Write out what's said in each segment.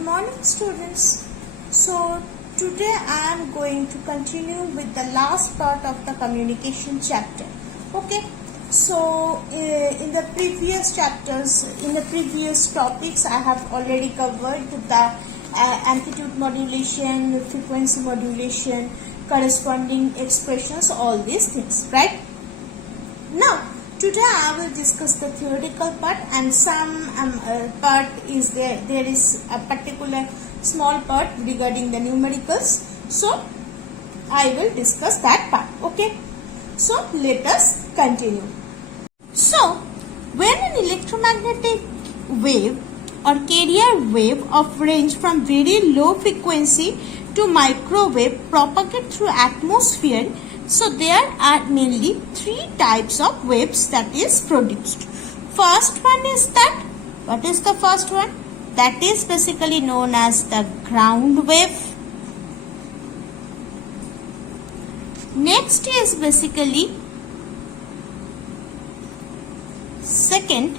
Good morning, students. So today I am going to continue with the last part of the communication chapter. Okay. So in the previous chapters, in the previous topics, I have already covered the amplitude modulation, frequency modulation, corresponding expressions, all these things, right? Now today I will discuss the theoretical part, and some part is there is a particular small part regarding the numericals, so I will discuss that part. Okay, so let us continue. So when an electromagnetic wave or carrier wave of range from very low frequency to microwave propagate through atmosphere, so there are mainly three types of waves that is produced. First one is that, what is the first one? That is basically known as the ground wave. Next is basically second,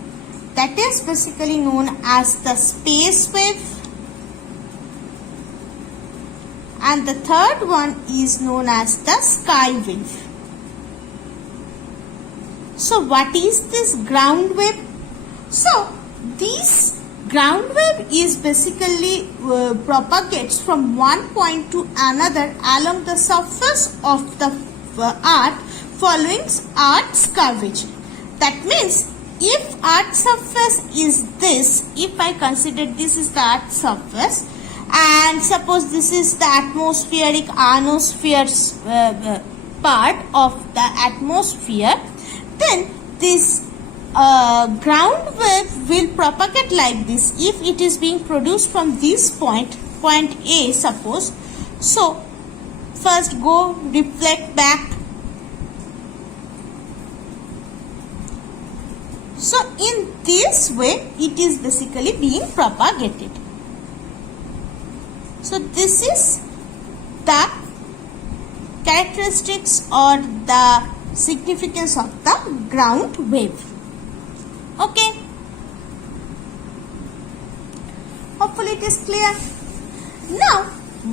that is basically known as the space wave. And the third one is known as the sky wave. So what is this ground wave? So this ground wave is basically propagates from one point to another along the surface of the earth following Earth's curvature. That means if Earth's surface is this, if I consider this is the Earth's surface, and suppose this is the atmospheric ionosphere part of the atmosphere, then this ground wave will propagate like this if it is being produced from this point A, suppose. So first go reflect back. So in this way it is basically being propagated. So this is the characteristics or the significance of the ground wave. Okay. Hopefully it is clear. Now,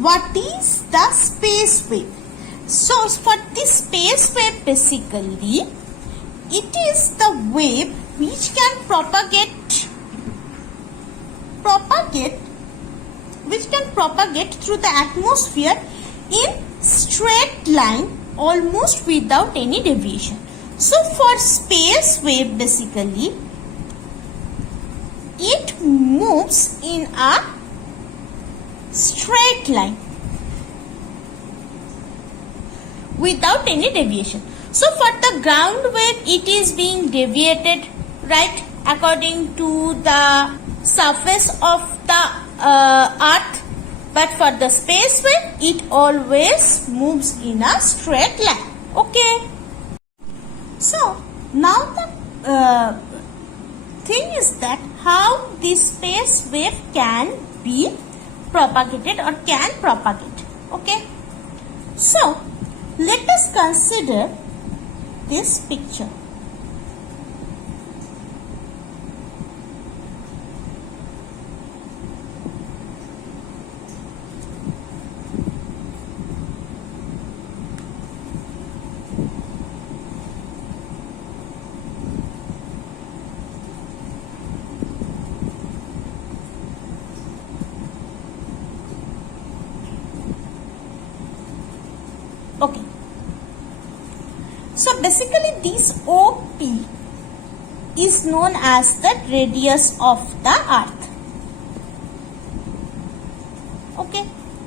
what is the space wave? So for this space wave, basically, it is the wave which can propagate through the atmosphere in straight line almost without any deviation. So for space wave, basically it moves in a straight line without any deviation. So for the ground wave, it is being deviated, right, according to the surface of the earth. But for the space wave, it always moves in a straight line. Okay. So now the thing is that how this space wave can be propagated or can propagate. Okay. So let us consider this picture. Okay. So basically this OP is known as the radius of the earth. Okay.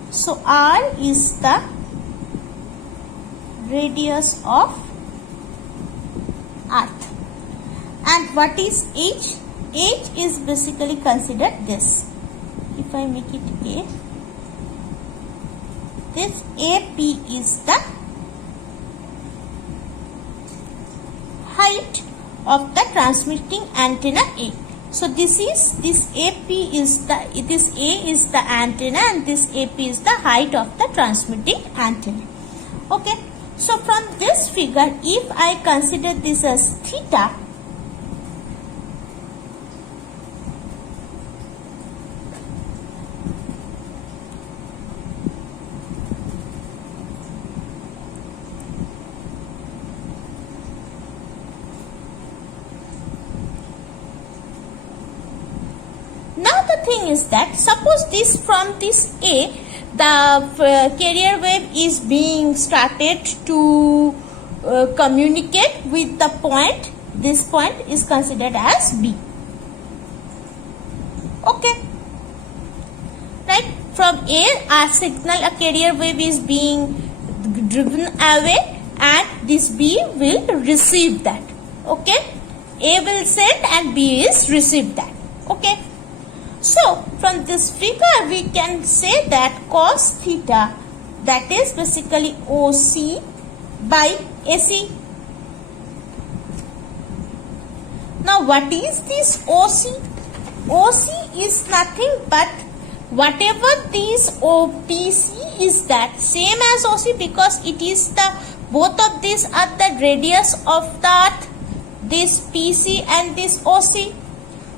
So R is the radius of earth. And what is H? H is basically considered this. If I make it A, this AP is the height of the transmitting antenna A. So this AP is the, this A is the antenna and this AP is the height of the transmitting antenna. Okay. So from this figure, if I consider this as theta, the thing is that suppose this from this A, the carrier wave is being started to communicate with the point. This point is considered as B. Okay. Right? From a signal, a carrier wave is being driven away and this B will receive that. Okay. A will send and B is receive that. Okay. So, from this figure we can say that cos theta, that is basically OC by AC. Now, what is this OC? OC is nothing but whatever this OPC is, that same as OC, because it is the both of these are the radius of the earth, this PC and this OC.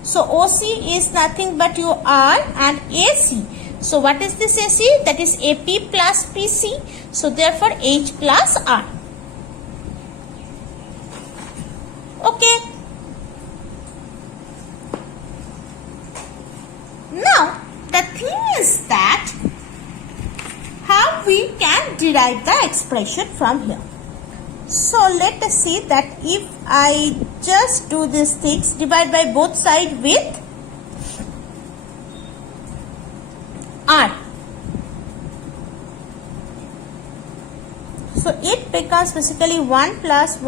So OC is nothing but your R and AC. So what is this AC? That is AP plus PC. So therefore H plus R. Okay. Now the thing is that how we can derive the expression from here. So let us see that if I just do these things, divide by both sides with R. So it becomes basically 1 plus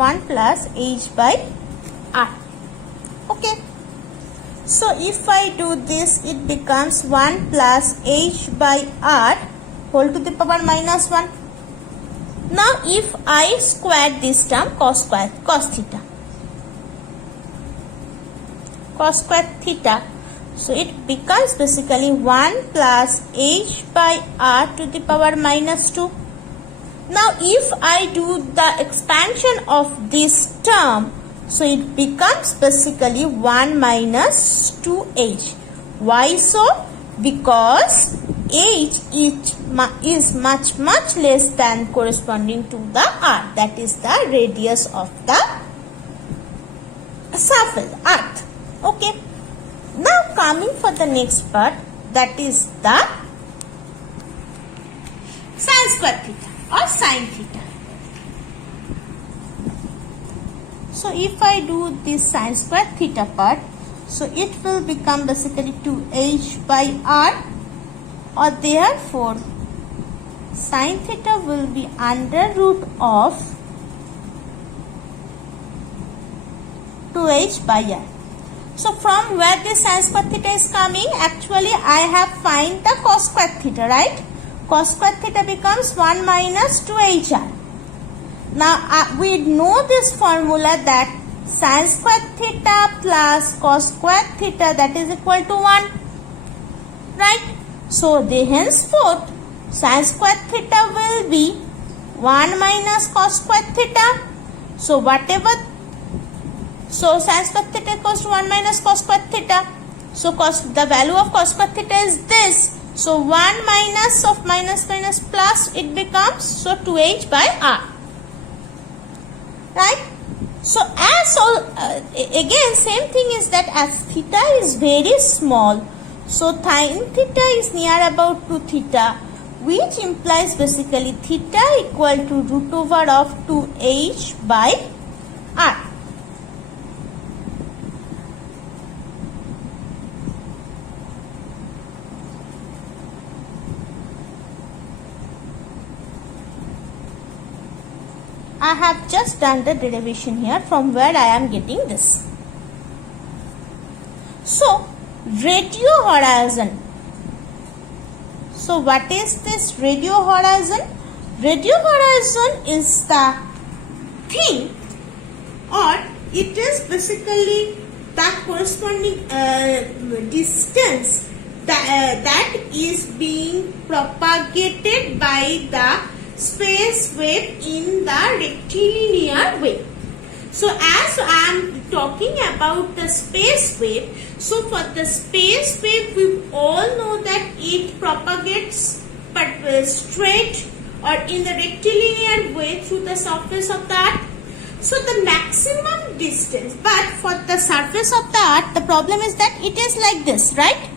H by R. Okay. So if I do this, it becomes 1 plus H by R whole to the power minus 1. Now if I square this term, cos square theta, so it becomes basically 1 plus H by R to the power minus 2. Now if I do the expansion of this term, so it becomes basically 1 minus 2H. Why so? Because H is much less than corresponding to the R, that is the radius of the surface, earth. Okay. Now coming for the next part, that is the sin square theta or sin theta. So if I do this sin square theta part, so it will become basically 2H by R, or therefore sin theta will be under root of 2H by R. So from where this sin square theta is coming, actually I have find the cos square theta, right? Cos square theta becomes 1 minus 2HR. Now we know this formula that sin square theta plus cos square theta, that is equal to 1. Right? So henceforth sin square theta will be 1 minus cos square theta. So sin square theta equals to 1 minus cos square theta. So the value of cos square theta is this. So 1 minus of minus plus, it becomes so 2H by R. Right? So again same thing is that as theta is very small, so sin theta is near about to theta, which implies basically theta equal to root over of 2H by R. I have just done the derivation here from where I am getting this. So, radio horizon. So, what is this radio horizon? Radio horizon is the thing, or it is basically the corresponding distance that is being propagated by the space wave in the rectilinear wave. So as I am talking about the space wave, so for the space wave we all know that it propagates but straight or in the rectilinear way through the surface of the earth. So the maximum distance, but for the surface of the earth the problem is that it is like this, right?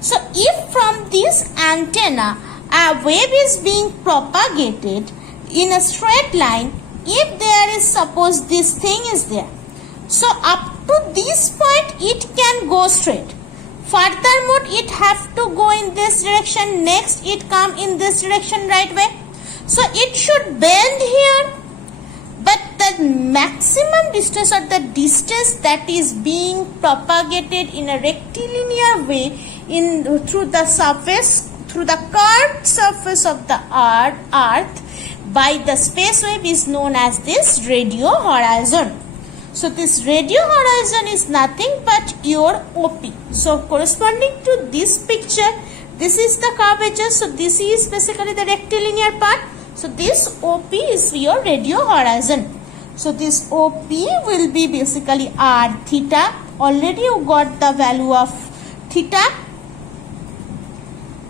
So if from this antenna a wave is being propagated in a straight line, if there is, suppose this thing is there, so up to this point it can go straight. Furthermore, it have to go in this direction, next it come in this direction, right way. So it should bend here, but the maximum distance or the distance that is being propagated in a rectilinear way through the surface, through the curved surface of the earth by the space wave is known as this radio horizon. So this radio horizon is nothing but your OP. So corresponding to this picture, this is the curvature. So this is basically the rectilinear part. So this OP is your radio horizon. So this OP will be basically r theta. Already you got the value of theta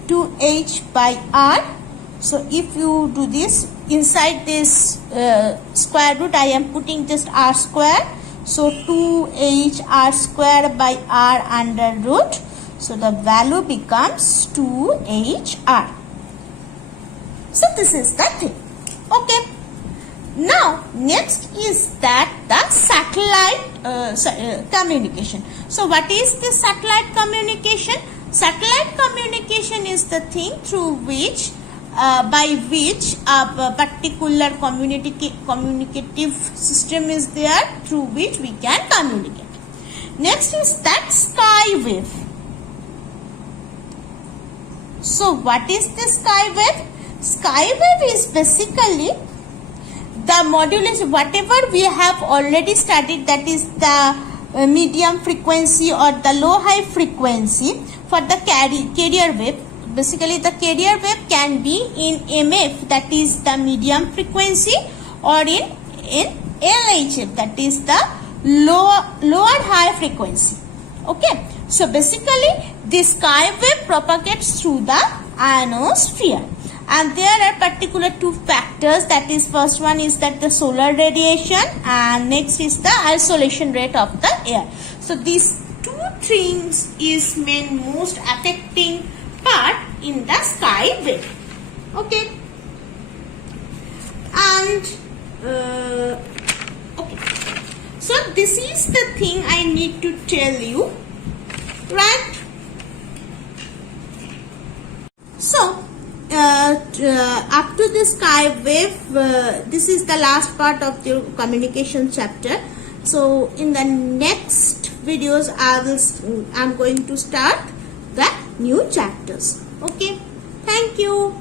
2h by r. So if you do this inside this square root, I am putting just r square. So 2h r square by r under root. So the value becomes 2hr. So this is the thing. Okay. Now next is that the satellite communication. So what is the satellite communication? Satellite communication is the thing through which by which a particular communicative system is there through which we can communicate. Next is that sky wave. So what is the sky wave? Sky wave is basically the modulation, whatever we have already studied, that is the medium frequency or the low high frequency for the carrier wave. Basically the carrier wave can be in MF, that is the medium frequency, or in LHF, that is the lower high frequency. Okay, so basically this sky wave propagates through the ionosphere, and there are particular two factors, that is first one is that the solar radiation, and next is the isolation rate of the air. So these two things is most affecting part in the sky wave. Okay, and okay, so this is the thing I need to tell you, right? So up to the sky wave, this is the last part of the communication chapter. So in the next videos I'm going to start the new chapters. Okay, thank you.